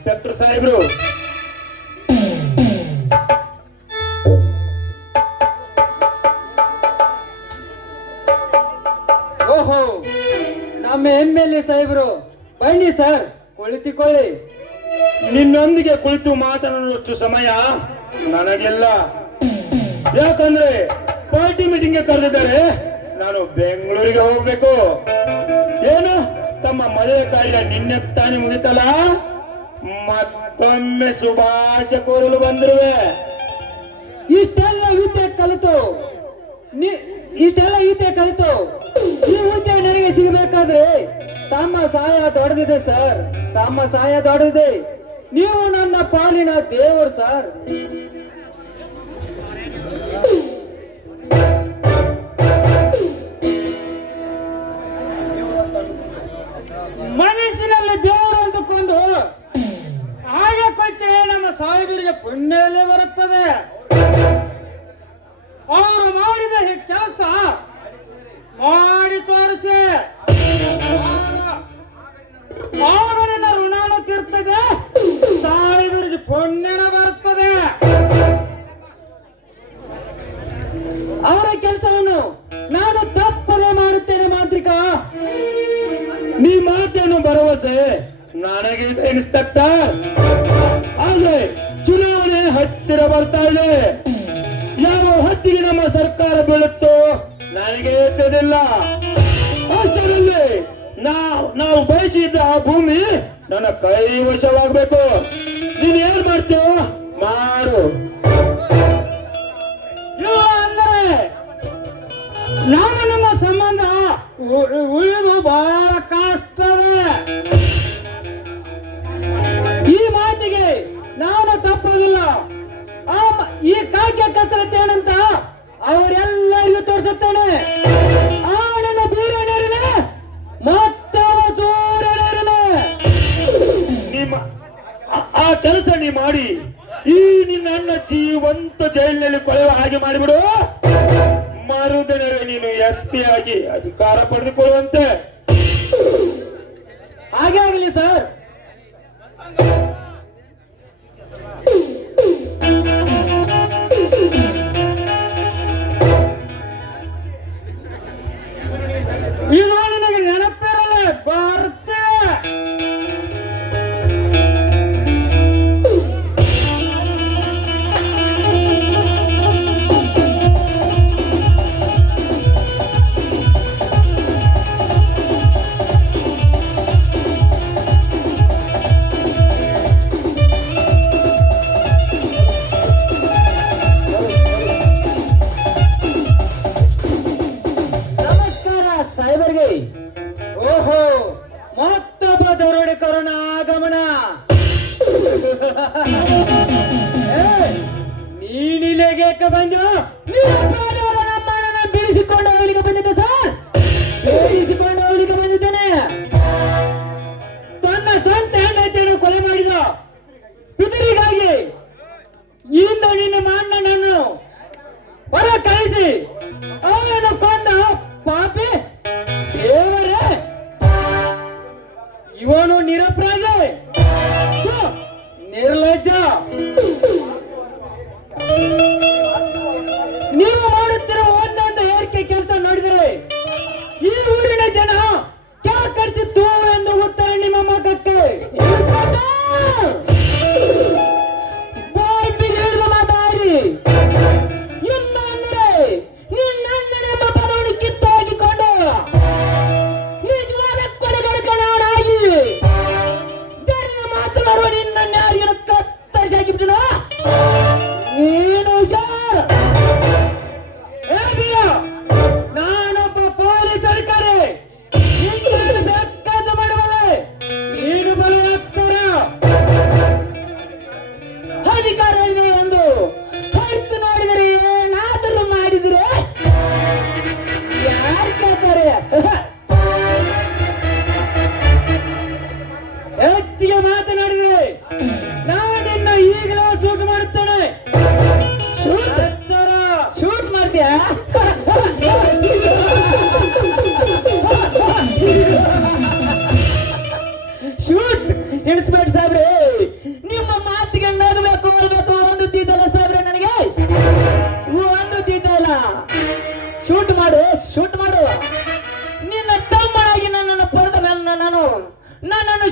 Inspector ಸಾಹೇಬ್ರು. ಓಹೋ, ನಮ್ಮ MLA ಸಾಹೇಬ್ರು, ಬನ್ನಿ ಸರ್, ಕುಳಿತುಕೊಳ್ಳಿ. ನಿನ್ನೊಂದಿಗೆ ಕುಳಿತು ಮಾತನಾಡುವಷ್ಟು ಸಮಯ ನನಗೆಲ್ಲ. ಯಾಕಂದ್ರೆ ಪಾರ್ಟಿ ಮೀಟಿಂಗ್ಗೆ ಕರೆದಿದ್ದಾರೆ, ನಾನು ಬೆಂಗಳೂರಿಗೆ ಹೋಗ್ಬೇಕು. ಏನು ತಮ್ಮ ಮದುವೆ ಕಾರ್ಯ ನಿನ್ನೆ ತಾನೇ ಮುಗಿತಲ್ಲ, ಮತ್ತೊಮ್ಮೆ ಶುಭಾಶಯ ಕೋರಲು ಬಂದಿರುವೆ. ಇಷ್ಟೆಲ್ಲ ವಿದ್ಯೆ ಕಲಿತು ಈ ಹುದ್ದೆ ನನಗೆ ಸಿಗಬೇಕಾದ್ರೆ ತಮ್ಮ ಸಹಾಯ ದೊಡ್ಡದಿದೆ ಸರ್, ತಮ್ಮ ಸಹಾಯ ದೊಡ್ಡದಿದೆ. ನೀವು ನನ್ನ ಪಾಲಿನ ದೇವರು ಸರ್. ಮನಸ್ಸಿನಲ್ಲಿ ದೇವರು ಅಂದುಕೊಂಡು ಹಾಗೆ ಕೊಟ್ಟರೆ ನಮ್ಮ ಸಾಹೇಬರಿಗೆ ಪುಣ್ಯಲ್ಲೇ ಬರುತ್ತದೆ. ಅವರು ಮಾಡಿದ ಕೆಲಸ ಮಾಡಿ ತೋರಿಸಿ, ಆಗ ನನ್ನ ಋಣಾನು ತೀರ್ತದೆ, ಸಾಹೇಬರಿಗೆ ಪುಣ್ಯನ ಬರುತ್ತದೆ. ಅವರ ಕೆಲಸವನ್ನು ನಾನು ತಪ್ಪದೆ ಮಾಡುತ್ತೇನೆ ಮಾಂತ್ರಿಕ. ನೀ ಮಾತೇನು ಭರವಸೆ ನನಗಿದೆ ಇನ್ಸ್ಪೆಕ್ಟರ್. ಆದ್ರೆ ಚುನಾವಣೆ ಹತ್ತಿರ ಬರ್ತಾ ಇದೆ. ಯಾವ ಹೊತ್ತಿಗೆ ನಮ್ಮ ಸರ್ಕಾರ ಬೀಳುತ್ತೋ ನನಗೆ ಗೊತ್ತಿಲ್ಲ. ಅಷ್ಟರಲ್ಲಿ ನಾವು ಬಯಸಿದ್ದ ಆ ಭೂಮಿ ನನ್ನ ಕೈ ವಶವಾಗಬೇಕು. ನೀನ್ ಏನ್ ಮಾಡ್ತೀಯೋ ಮಾಡು. ಅಂದರೆ ನಮ್ಮ ಸಂಬಂಧ ಉಳಿದು ಬಹಳ ಕಷ್ಟವೇ. ಈ ಮಾತಿಗೆ ನಾನು ತಪ್ಪೋದಿಲ್ಲ. ಈ ಕಾಕೆ ಕಸರತ್ತೆ ಏನಂತ ಅವರೆಲ್ಲರಿಗೂ ತೋರಿಸುತ್ತೇನೆ. ಆ ನನ್ನ ಬೀರನೇರನೆ ಮತ್ತವ ಸೂರ್ಯನೇರನೆ. ಆ ಕೆಲಸ ನೀ ಮಾಡಿ ಈ ನಿನ್ನ ಜೀವಂತ ಜೈಲಿನಲ್ಲಿ ಕೊಳೆಯುವ ಹಾಗೆ ಮಾಡಿಬಿಡು. ಮರುದಿನವೇ ನೀನು SP ಆಗಿ ಅಧಿಕಾರ ಪಡೆದುಕೊಳ್ಳುವಂತೆ. ಹಾಗೆ ಆಗಲಿ ಸರ್. ಇದು ನಿನಗೆ ನೆನಪಿರಲಿ, ಬರ್ತೇವೆ. ಸಾಹೇಬರಿಗೆ ಓಹೋ, ಮತ್ತೊಬ್ಬ ದರೋಡೆಕೋರನ ಆಗಮನ. ನೀನಿಲೆಗೆ ಬಂದು ನಮ್ಮನ್ನು ಬೀಳಿಸಿಕೊಂಡು ಅವನಿಗೆ ಬಂದಿದ್ದೆ ಸರ್, ಬೇಯಿಸಿಕೊಂಡು ಅವನಿಗೆ ಬಂದಿದ್ದೇನೆ. ತನ್ನ ಸ್ವಂತ ಹೆಂಡತಿಯನ್ನು ಕೊಲೆ ಮಾಡಿದ ಪಿತರಿಗಾಗಿ ಇಂದ ನಿನ್ನ ಅಣ್ಣನನ್ನು ಹೊರ ಕಳಿಸಿ ಅವನನ್ನು ಕೊಂದ ಪಾಪಿ ದೇವರೇ. ಇವನು ನಿರಪರಾಧ, ನಿರ್ಲಜ್ಜ. ನೀವು ಮಾಡುತ್ತಿರುವ ಒಂದೊಂದು ಏರಿಕೆ ಕೆಲಸ ನೋಡಿದರೆ ಈ ಊರಿನ ಜನ ಕ್ಯಾ ಖರ್ಚಿತ್ತು ಎಂದು ಉತ್ತರ ನಿಮ್ಮ ಮಗಕ್ಕೆ ಮಾತಾಡಿ. ಇಲ್ಲ ಅಂದರೆ ನಿನ್ನ ಪದವನ್ನು ಕಿತ್ತಾಗಿಕೊಂಡು ನಿಜವಾದ ಕೊಲೆಗಡಕನಾಗಿ ಜನ ಮಾತನಾಡುವ ನಿನ್ನ ಯಾರಿಗೂ ಕತ್ತರಿಸಿ ಹಾಕಿಬಿಟ್ಟು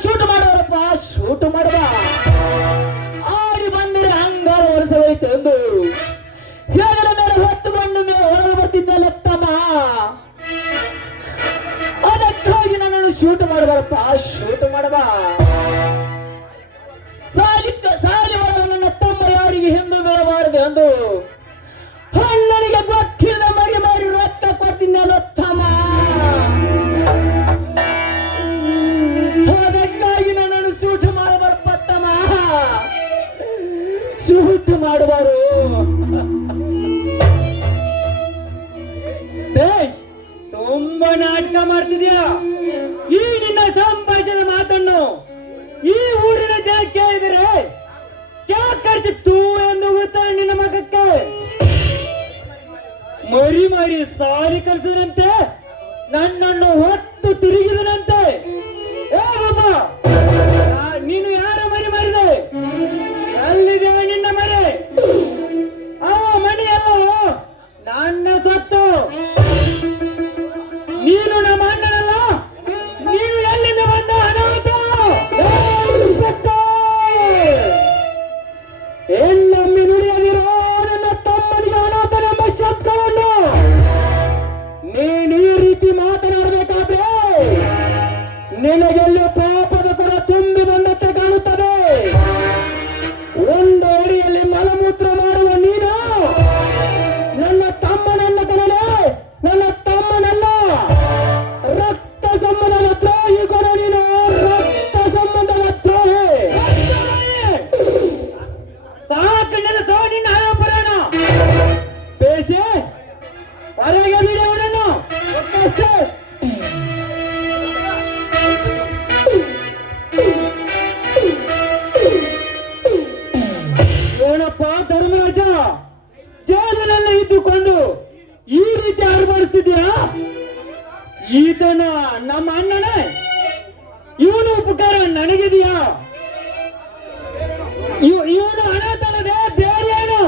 ಶೂಟ್ ಮಾಡೋರಪ್ಪ, ಶೂಟ್ ಮಾಡುವ. ಆಡಿ ಬಂದರೆ ಅಂಗಾರ ವರ್ಷ ಹೋಯ್ತು ಎಂದು ಹೆಗಲ ಮೇಲೆ ಹೊತ್ತುಕೊಂಡು ಮೇಲೆ ಹೊರಗೆ ಬರ್ತಿದ್ದಲ್ಲ ತಮ್ಮ. ಅದಕ್ಕಾಗಿ ನನ್ನನ್ನು ಶೂಟ್ ಮಾಡಬಾರಪ್ಪ, ಶೂಟ್ ಮಾಡಬ. ಸಾಲಿ ಒಳಗೆ ನನ್ನ ತಮ್ಮ ಯಾರಿಗೆ ಹಿಂದೂ ಬೀಳಬಾರದು ಎಂದು ಅಣ್ಣನಿಗೆ ಗೊತ್ತಿಲ್ಲ ಮರಿ ಮಾರಿ ರೊಕ್ಕ ಕೊಡ್ತಿದ್ದಲ್ಲ ತಮ್ಮ. ಅದಕ್ಕಾಗಿ ನನ್ನನ್ನು ಶೂಟ್ ಮಾಡಬಾರಪ್ಪ ತಮ್ಮ, ಶೂಟ್ ಮಾಡಬಾರು. ತುಂಬಾ ನಾಟಕ ಮಾಡ್ತಿದ್ಯಾ. ಈ ನಿನ್ನ ಸಂಭಾಷಣೆ ಮಾತನ್ನು ಈ ಊರಿನ ಜನ ಕೇಳಿದರೆ ಕ್ಯಾ ಖರ್ಚು ತೂ ಎಂದು ಗೊತ್ತಾರೆ ನಿನ್ನ ಮಗಕ್ಕೆ. ಮರಿ ಮರಿ ಸಾರಿ ಕಲಿಸಿದಂತೆ ನನ್ನನ್ನು ಹೊತ್ತು ತಿರುಗಿದನಂತೆ. ಏ ಬಾಬಾ, ನೀನು ಯಾರ ಮರಿ ಮಾಡಿದೆ? ಎಲ್ಲಿದೆ ನಿನ್ನ ಮರಿ? ಅವ ಮಣಿ ಅಲ್ಲವೋ ನನ್ನ ಸೊತ್ತು. ನೀನು ನಮ್ಮ ಅಣ್ಣನಲ್ಲ, ನೀನು ಎಲ್ಲಿಂದ ಬಂದ ಅನಾಹುತ? ಹೆಣ್ಣಮ್ಮಿ ನುಡಿಯದಿರೋ ನನ್ನ ತಮ್ಮನಿಗೆ ಅನಾಥನೆಂಬ ಶಬ್ದವನ್ನು ನೀನು ಈ ರೀತಿ ಮಾತನಾಡಬೇಕಾದ್ರೆ ನಿನಗೆಲ್ಲ ಪಾಪದ ಕೊರ ತುಂಬಿ ಬಂದಂತೆ ಕಾಣುತ್ತದೆ. ಒಂದು ಅಡಿಯಲ್ಲಿ ಮಲಮೂತ್ರ ಮಾಡುವ ನೀನು ನನ್ನ ತಮ್ಮನನ್ನ ಕರಲೆ, ನನ್ನ ತಮ್ಮನಲ್ಲ. ರಕ್ತ ಸಂಬಂಧದ ದ್ರೋಹಿ ಕೊಡ ನೀನು, ರಕ್ತ ಸಂಬಂಧದ ದ್ರೋಹಿ. ಸಾಕು ನನ್ನ ಸೋ ನಿನ್ನ ಹಣಪುರಾಣ ಬೇಸೆ ಹೊರಗೆ ಬಿಡಿ ಅವನನ್ನು. ಏನಪ್ಪ ಧರ್ಮರಾಜ, ಜೈಲಿನಲ್ಲಿ ಇದ್ದುಕೊಂಡು ಈ ರೀತಿ ಆರ್ಭಟಿಸ್ತಿದ್ಯಾ? ಈತನ ನಮ್ಮ ಅಣ್ಣನೇ, ಇವನು ಉಪಕಾರ ನನಗಿದೆಯಾ? ಇವನು ಅನಾಥನದೇ ಬೇರೇನು?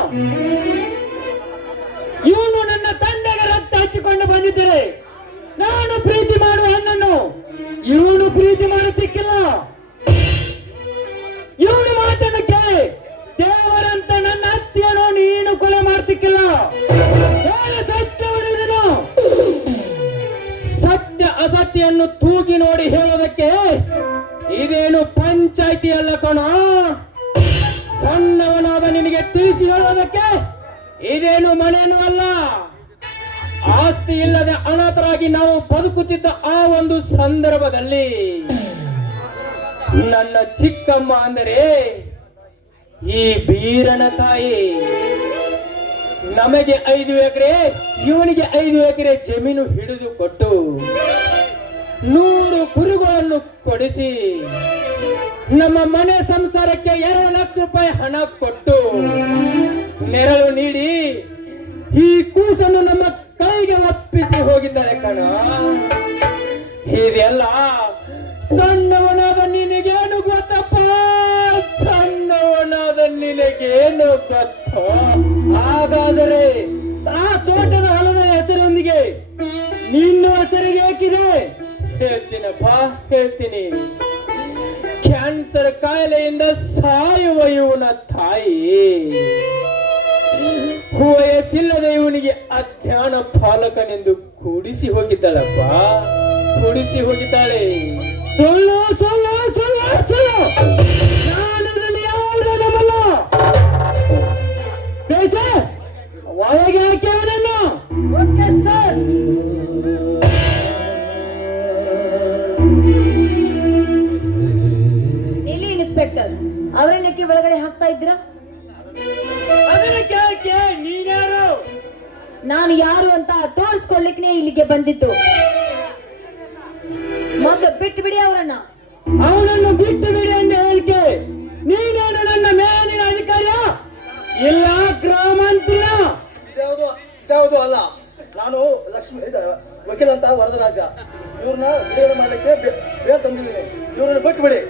ಇವನು ನನ್ನ ತಂದೆಗೆ ರಕ್ತ ಹಚ್ಚಿಕೊಂಡು ಬಂದಿದ್ದರೆ ನಾನು ಪ್ರೀತಿ ಮಾಡುವ ಅಣ್ಣನು ಇವನು ಪ್ರೀತಿ ಮಾಡುತ್ತಿಕ್ಕಿಲ್ಲ. ಇವನು ಮಾತನ್ನು ಕೇಳಿ ದೇವರಂತ ನನ್ನ ಅತ್ತೆಯನ್ನು ನೀನು ಕೊಲೆ ಮಾಡ್ತಿಕ್ಕಿಲ್ಲ. ಸತ್ಯವನ್ನು ಸತ್ಯ ಅಸತ್ಯನ್ನು ತೂಗಿ ನೋಡಿ ಹೇಳೋದಕ್ಕೆ ಇದೇನು ಪಂಚಾಯ್ತಿ ಅಲ್ಲ ಕಣ. ಸಣ್ಣವನಾದ ನಿನಗೆ ತಿಳಿಸಿ ಹೇಳೋದಕ್ಕೆ ಇದೇನು ಮನೆಯೂ ಅಲ್ಲ. ಆಸ್ತಿ ಇಲ್ಲದೆ ಅನಾಥರಾಗಿ ನಾವು ಬದುಕುತ್ತಿದ್ದ ಆ ಒಂದು ಸಂದರ್ಭದಲ್ಲಿ ನನ್ನ ಚಿಕ್ಕಮ್ಮ ಅಂದರೆ ಈ ಬೀರನ ತಾಯಿ ನಮಗೆ 5 ಎಕರೆ, ಇವನಿಗೆ 5 ಎಕರೆ ಜಮೀನು ಹಿಡಿದು ಕೊಟ್ಟು 100 ಕುರಿಗಳನ್ನು ಕೊಡಿಸಿ ನಮ್ಮ ಮನೆ ಸಂಸಾರಕ್ಕೆ 2 ಲಕ್ಷ ರೂಪಾಯಿ ಹಣ ಕೊಟ್ಟು ನೆರಳು ನೀಡಿ ಈ ಕೂಸನ್ನು ನಮ್ಮ ಕೈಗೆ ಒಪ್ಪಿಸಿ ಹೋಗಿದ್ದಾರೆ ಕಣ. ಇದೆಲ್ಲ ಸಣ್ಣವನಾದ ನಿನಗೇನು ಗೊತ್ತಪ್ಪ? ಸಣ್ಣವನಾದ ನಿನಗೇನು ಗೊತ್ತೋ? ಹಾಗಾದರೆ ಆ ತೋಟದ ಹೊಲದ ಹೆಸರೊಂದಿಗೆ ನಿನ್ನ ಹೆಸರಿಗೆ ಏಕಿದೆ? ಹೇಳ್ತೀನಪ್ಪ, ಹೇಳ್ತೀನಿ. ಕ್ಯಾನ್ಸರ್ ಕಾಯಿಲೆಯಿಂದ ಸಾಯುವ ಇವನ ತಾಯಿ ವಯಸ್ಸಿಲ್ಲದೆ ಇವನಿಗೆ ಅಜ್ಞಾನ ಪಾಲಕನೆಂದು ಕೂಡಿಸಿ ಹೋಗಿದ್ದಾಳಪ್ಪ, ಕೂಡಿಸಿ ಹೋಗಿದ್ದಾಳೆ. ಸುಳ್ಳು ಸುಳ್ಳು ಸುಳ್ಳು ಸುಳ್ಳು. ನಾನು ಇದನ್ನು ಯಾವುದೂ ನಂಬಲ್ಲ. ಒಳಗೆ ಹಾಕಿ ಅವನನ್ನು. Okay sir. ಇನ್ಸ್ಪೆಕ್ಟರ್, ಅವರನ್ನಕ್ಕೆ ಒಳಗಡೆ ಹಾಕ್ತಾ ಇದ್ದೀರಾ? ಅದನ್ನ ಕೇಳಕ್ಕೆ ನೀನ್ಯಾರು? ನಾನು ಯಾರು ಅಂತ ತೋರಿಸ್ಕೊಳ್ಳಿಕ್ಕೆ ಇಲ್ಲಿಗೆ ಬಂದಿದ್ದು. ಮೊದಲು ಬಿಟ್ಟು ಬಿಡಿ ಅವರನ್ನ. ಅವನನ್ನು ಬಿಟ್ಟು ಬಿಡಿ ಅಂತ ಹೇಳಿಕೆ ನೀನೇನು ನನ್ನ ಮೇಲಿನ ಅಧಿಕಾರಿಯ ಇಲ್ಲ ಗ್ರಾಮಾಂತರ? ಇದ್ಯಾವುದು ಅಲ್ಲ. ನಾನು ಲಕ್ಷ್ಮಿ ವಕೀಲ ಅಂತ ವರದರಾಜ. ಇವ್ರನ್ನ ಬಿಡುಗಡೆ ಮಾಡಲಿಕ್ಕೆ ಬೇರೆ ತಂದಿದ್ದೀನಿ. ಇವ್ರನ್ನ ಬಿಟ್ಟು ಬಿಡಿ.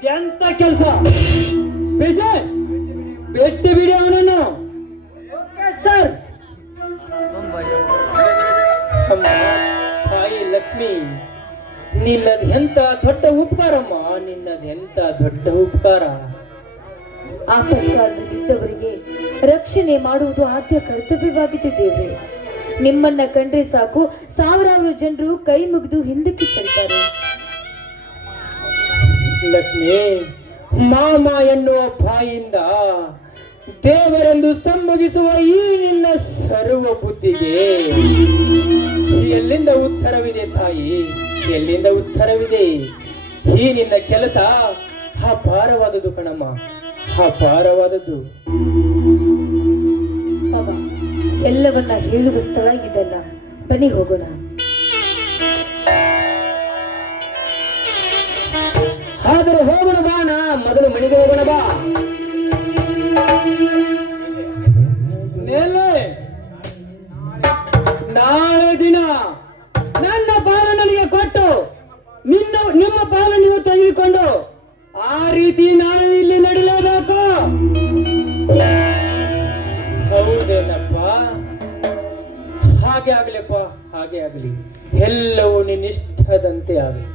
ಇದೆಂತ ಕೆಲಸ? ಬಿಟ್ಟು ಬಿಡಿ ಅವನನ್ನು. ಸರ್, ಮಾಡುವುದು ಆದ್ಯ ಕರ್ತವ್ಯವಾಗಿದೆ ದೇವ್ರೆ. ನಿಮ್ಮನ್ನ ಕಂಡ್ರೆ ಸಾಕು ಸಾವಿರಾರು ಜನರು ಕೈ ಮುಗಿದು ಹಿಂದಕ್ಕೆ ಸರಿತಾರೆ. ಲಕ್ಷ್ಮಿ, ಮಾಮ ಎನ್ನುವ ಬಾಯಿಂದ ದೇವರೆಂದು ಸಂಭವಿಸುವ ಈ ನಿನ್ನ ಸರ್ವ ಬುದ್ಧಿಗೆ ಎಲ್ಲಿಂದ ಉತ್ತರವಿದೆ ತಾಯಿ? ಎಲ್ಲಿಂದ ಉತ್ತರವಿದೆ? ಈ ನಿನ್ನ ಕೆಲಸ ಅಪಾರವಾದದ್ದು ಕಣಮ್ಮ, ಅಪಾರವಾದದ್ದು. ಮಾವ, ಎಲ್ಲವನ್ನ ಹೇಳುವ ಸ್ಥಳ ಇದಲ್ಲ. ಬನ್ನಿ ಹೋಗೋಣ. ಆದರೆ ಹೋಗೋಣ ಬಾಣ, ಮೊದಲು ಮನೆಗೆ ಹೋಗೋಣ ಬಾ. ನಾಳೆ ದಿನ ನನ್ನ ಪಾಲು ನನಗೆ ಕೊಟ್ಟು ನಿಮ್ಮ ಪಾಲು ನೀವು ತೆಗೆದುಕೊಂಡು ಆ ರೀತಿ ನಾನು ಇಲ್ಲಿ ನಡಿಲೇಬೇಕು. ಹೌದೇನಪ್ಪ? ಹಾಗೆ ಆಗ್ಲಿಪ್ಪ, ಹಾಗೆ ಆಗ್ಲಿ. ಎಲ್ಲವೂ ನಿನ್ನಿಷ್ಟದಂತೆ ಆಗಲಿ.